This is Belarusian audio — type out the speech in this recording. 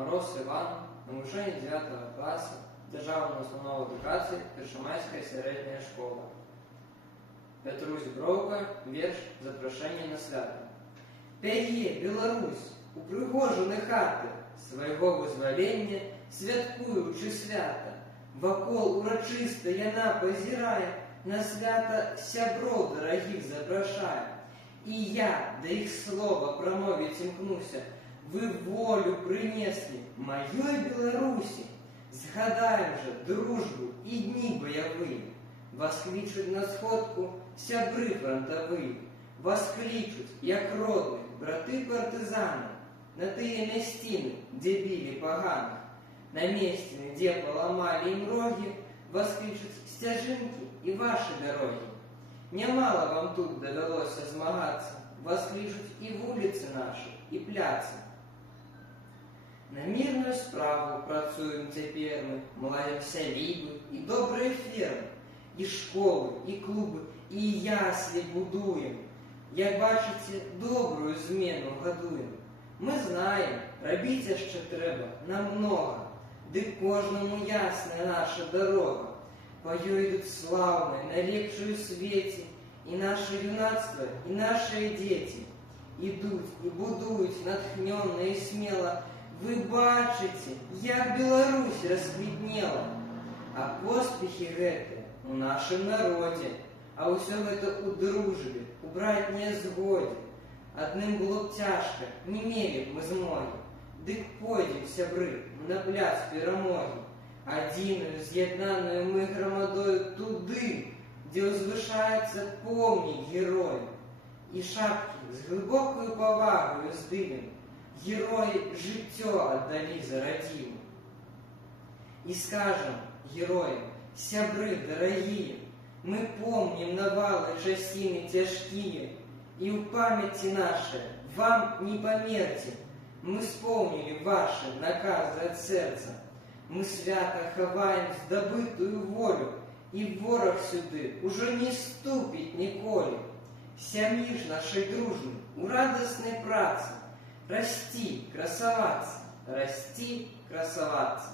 Мороз Іван, навчання 9 класу Державної установи едукації Першомайська середня школа. Петрусь Бровка, вірш «Запрошення на свято». Пяє, Білорусь, у пригожені хати свого визволення, святкуючи свята. Вокол урочисто яна позирає, на свято сябров дорогих запрошає. І я, до їх слова промовить імкнуся, ви волю принесли моєї Білорусі. Згадаєм же дружбу і дні бойові. Вас кличуть на сходку сябри фронтові. Вас кличуть, як родних, брати-партизани, на тие мясціны, где били поганых, на местины, где поломали им роги, вас кличуть стяжинки и ваши дороги. Немало вам тут довелося змагаться, вас кличуть и вулицы наши, и пляцы. На мирную справу працуем теперь мы, младим сялібы и добрые фермы, и школы, и клубы, и ясли будуем. Як бачите, добрую змену гадуем. Ми знаємо, робити ще треба намного, де кожному ясна наша дорога. По ёй йдуть славні, на лепшую світі, і наше юнацтво, і наші діти. Ідуть і будують натхненно і сміло. Ви бачите, як Білорусь розквітнела. А поспіхи гэты у нашем народі, а ўсё гэта у дружбе, у братняй згоде. Адным было б цяжка, не мелі б мы змогі. Дык пойдзем, сябры, на пляц перамогі. Адзіную, з'яднаную мы грамадою туды, дзе ўзвышаецца помнік герою. І шапкі з глыбокаю павагаю здымем. Героі жыццё аддалі за радзіму. І скажам героям, сябры дарагія, мы помним навалы часіны цяжкія, и в памяти нашей вам не померьте, мы исполнили ваши наказы от сердца. Мы свято ховаем здобытую волю, и ворог сюды уже не ступить ніколи. Сям'ї ж нашей дружны у радостной праце, расти, красоваться, расти, красоваться.